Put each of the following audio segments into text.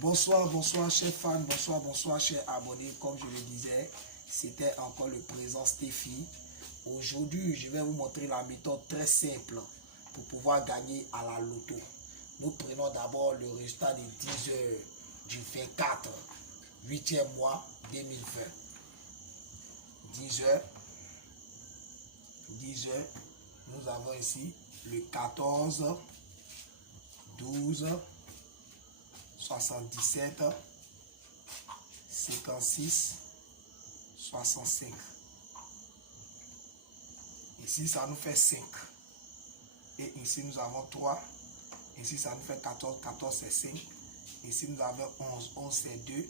Bonsoir, bonsoir chers fans, bonsoir, bonsoir chers abonnés. Comme je le disais, c'était encore le présent Stéphie. Aujourd'hui, je vais vous montrer la méthode très simple pour pouvoir gagner à la loto. Nous prenons d'abord le résultat des 10 heures du 24, 8e mois 2020. 10 heures, nous avons ici le 14, 12, 77, 56, 65. Ici, ça nous fait 5. Et ici, nous avons 3. Ici, ça nous fait 14. 14, c'est 5. Ici, nous avons 11. 11, c'est 2.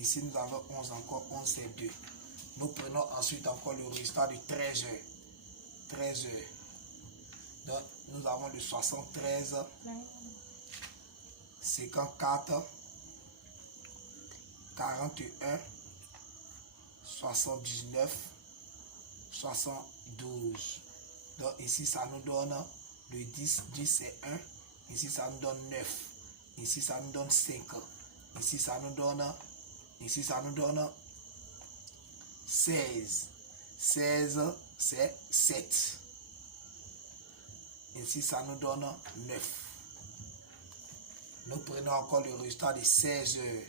Ici, nous avons 11 encore. 11, c'est 2. Nous prenons ensuite encore le résultat de 13 heures. 13 heures. Donc, nous avons le 73, 54, 41, 79, 72. Donc ici ça nous donne le 10, 10 c'est 1, ici ça nous donne 9, ici ça nous donne 5, ici ça nous donne 16, 16 c'est 7, ici ça nous donne 9. Nous prenons encore le résultat de 16 heures.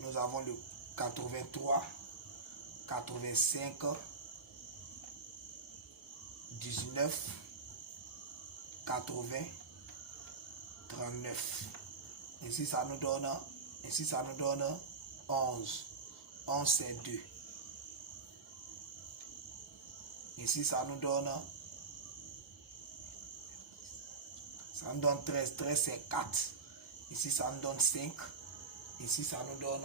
Nous avons le 83, 85, 19, 80, 39. Ici ça nous donne 11. 11 c'est 2. Ici ça nous donne 13. 13 c'est 4. Ici ça nous donne 5. Ici ça nous donne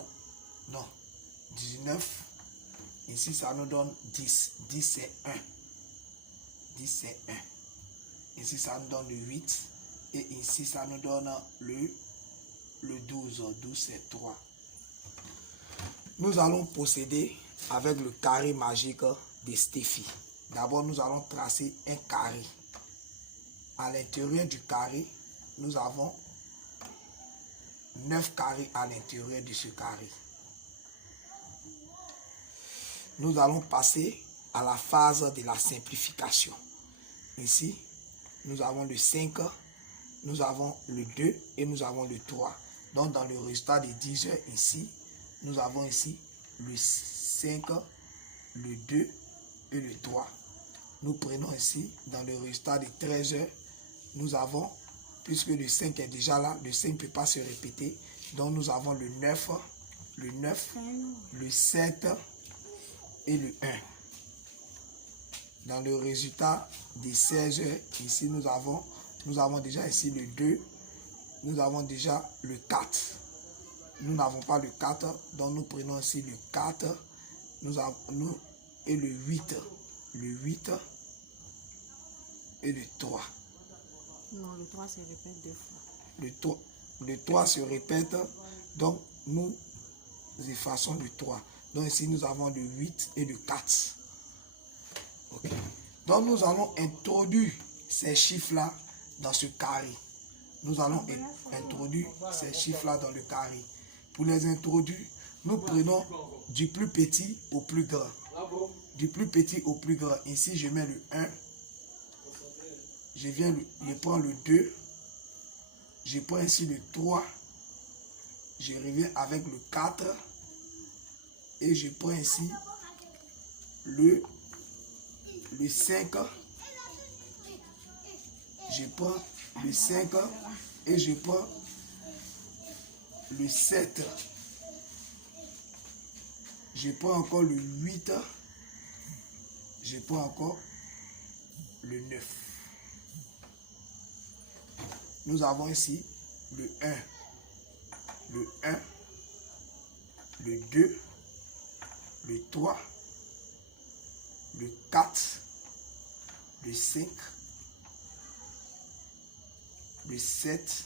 19. Ici ça nous donne 10. 10 c'est 1. 10 c'est 1. Ici ça nous donne le 8. Et ici ça nous donne le 12. 12 c'est 3. Nous allons procéder avec le carré magique de Stéphie. D'abord nous allons tracer un carré. À l'intérieur du carré, nous avons 9 carrés à l'intérieur de ce carré. Nous allons passer à la phase de la simplification. Ici, nous avons le 5, nous avons le 2 et nous avons le 3. Donc, dans le résultat des 10 heures ici, nous avons ici le 5, le 2 et le 3. Nous prenons ici, dans le résultat des 13 heures, nous avons, puisque le 5 est déjà là, le 5 ne peut pas se répéter. Donc nous avons le 9, le 7 et le 1. Dans le résultat des 16 heures, ici nous avons déjà ici le 2, nous avons déjà le 4. Nous n'avons pas le 4, donc nous prenons ici le 4, et le 8. Le 8 et le 3. Non, le 3 se répète 2 fois. Le 3 se répète, donc nous effaçons le 3. Donc ici nous avons le 8 et le 4. Okay. Donc nous allons introduire ces chiffres-là dans ce carré. Nous allons introduire ces chiffres-là dans le carré. Pour les introduire, nous prenons du plus petit au plus grand. Du plus petit au plus grand. Ici je mets le 1. Je prends le 2, je prends ici le 3, je reviens avec le 4 et je prends ici le 5, je prends le 5 et je prends le 7, je prends encore le 8, je prends encore le 9. Nous avons ici le 1, le 2, le 3, le 4, le 5, le 7,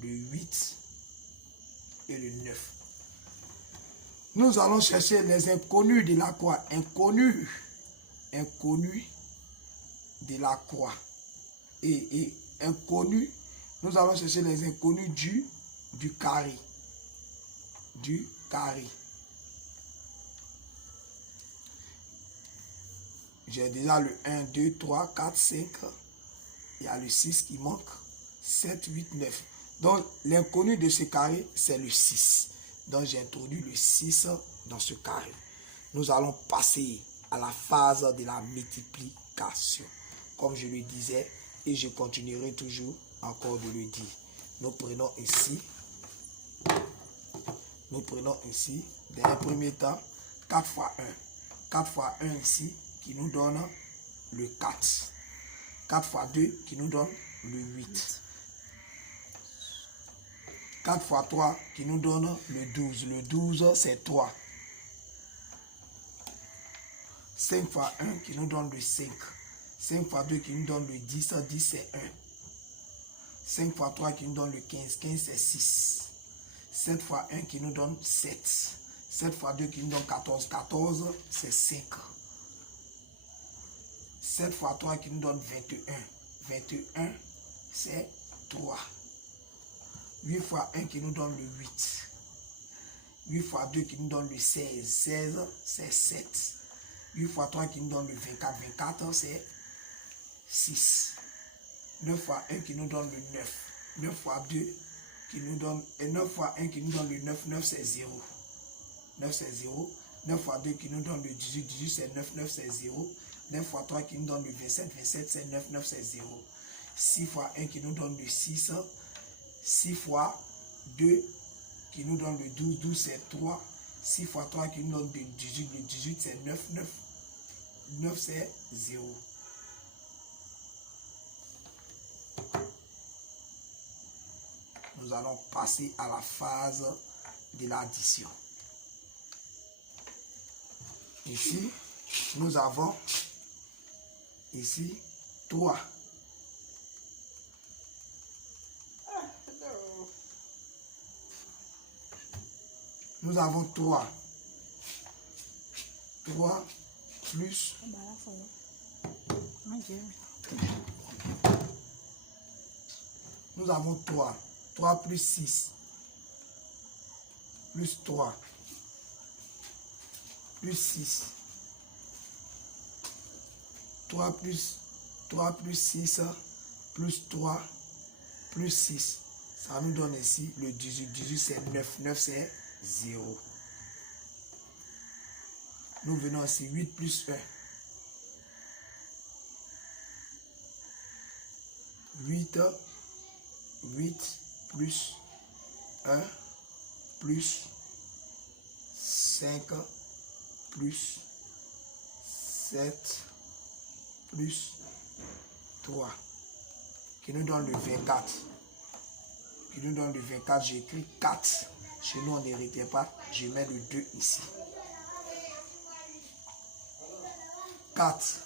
le 8 et le 9. Nous allons chercher les inconnus de la croix. Inconnus de la croix. Et inconnu Nous allons chercher les inconnus du carré. Du carré. J'ai déjà le 1, 2, 3, 4, 5. Il y a le 6 qui manque. 7, 8, 9. Donc, l'inconnu de ce carré, c'est le 6. Donc, j'ai introduit le 6 dans ce carré. Nous allons passer à la phase de la multiplication. Comme je le disais, et je continuerai toujours encore de le dire. Nous prenons ici, dans un premier temps, 4 fois 1. 4 fois 1 ici, qui nous donne le 4. 4 fois 2, qui nous donne le 8. 4 fois 3, qui nous donne le 12. Le 12, c'est 3. 5 fois 1, qui nous donne le 5. 5 fois 2, qui nous donne le 10. 10, c'est 1. 5 fois 3, qui nous donne le 15. 15, c'est 6. 7 fois 1, qui nous donne 7. 7 fois 2, qui nous donne 14. 14, c'est 5. 7 fois 3, qui nous donne 21. 21, c'est 3. 8 fois 1 qui nous donne le 8. 8 fois 2 qui nous donne le 16. 16, c'est 7. 8 fois 3 qui nous donne le 24. 24, c'est 6. 9 fois 1 qui nous donne le 9. 9 fois 2 qui nous donne... Et 9 fois 1 qui nous donne le 9. 9, c'est 0. 9, c'est 0. 9 fois 2 qui nous donne le 18. 18, c'est 9. 9, c'est 0. 9 fois 3 qui nous donne le 27. 27, c'est 9. 9, c'est 0. 6 fois 1 qui nous donne le 6. 6 fois 2 qui nous donne le 12, 12 c'est 3. 6 fois 3 qui nous donne le 18, le 18 c'est 9, 9. 9 c'est 0. Nous allons passer à la phase de l'addition. Ici, nous avons ici 3. Nous avons 3. 3 plus. Nous avons 3. 3 plus 6. Plus 3. Plus 6. 3 plus 6. Plus 3. Plus 6. Ça nous donne ici le 18. 18 c'est 9. 9 c'est 0. Nous venons ici 8 plus 1. 8 plus 1 plus 5 plus 7 plus 3 qui nous donne le 24. Qui nous donne le 24, j'écris 4. Chez nous, on ne retient pas. Je mets le 2 ici. 4.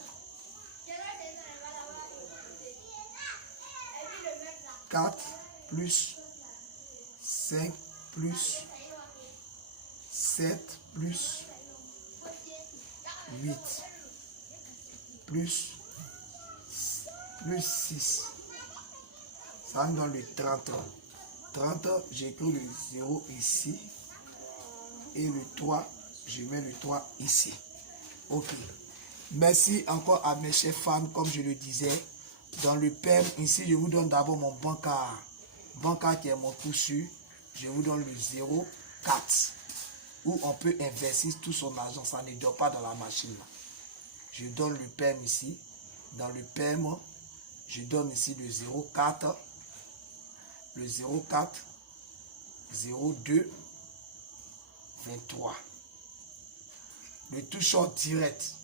4 plus 5 plus 7 plus 8 plus 6. Ça nous donne le 30. 30, j'écris le 0 ici. Et le 3, je mets le 3 ici. Ok. Merci encore à mes chers fans, comme je le disais. Dans le PEM, ici, je vous donne d'abord mon bancard. Bancard qui est mon coup sûr. Je vous donne le 0,4. Où on peut investir tout son argent. Ça ne dort pas dans la machine. Je donne le PEM ici. Dans le PEM, je donne ici le 0,4. Le 0,4. 0,2. 23. Le touchant direct.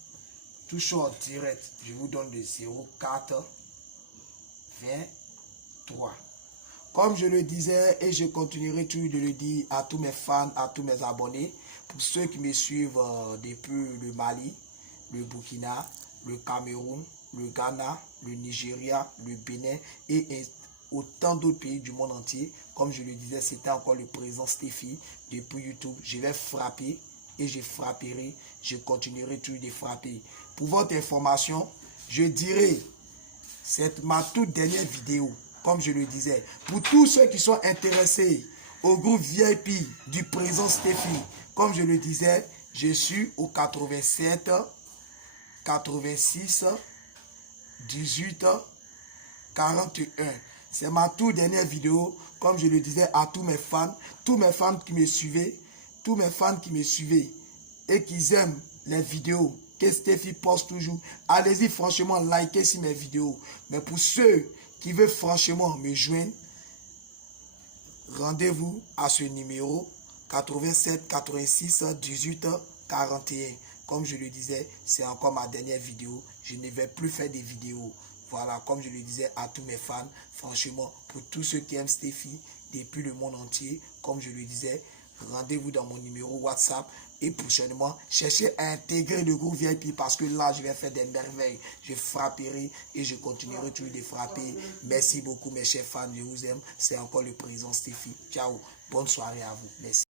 Touchant direct. Je vous donne le 0,4. 23. Comme je le disais et je continuerai toujours de le dire à tous mes fans, à tous mes abonnés, pour ceux qui me suivent depuis le Mali, le Burkina, le Cameroun, le Ghana, le Nigeria, le Bénin et autant d'autres pays du monde entier. Comme je le disais, c'était encore le président Stéphie depuis YouTube. Je vais frapper et je frapperai. Je continuerai toujours de frapper. Pour votre information, je dirai, c'est ma toute dernière vidéo. comme je le disais. Pour tous ceux qui sont intéressés au groupe VIP du président Stephy, comme je le disais, je suis au 87 86 18 41. C'est ma toute dernière vidéo, comme je le disais à tous mes fans qui me suivaient, tous mes fans qui me suivaient et qui aiment les vidéos que Stephy poste toujours. Allez-y franchement, likez sur mes vidéos. Mais pour ceux qui veulent franchement me joindre, rendez-vous à ce numéro 87 86 18 41. Comme je le disais, c'est encore ma dernière vidéo. Je ne vais plus faire des vidéos. Voilà, comme je le disais à tous mes fans, franchement, pour tous ceux qui aiment Stephy depuis le monde entier, comme je le disais, rendez-vous dans mon numéro WhatsApp et prochainement, cherchez à intégrer le groupe VIP parce que là, je vais faire des merveilles. Je frapperai et je continuerai toujours de frapper. Merci beaucoup mes chers fans, je vous aime. C'est encore le président Stephy. Ciao, bonne soirée à vous. Merci.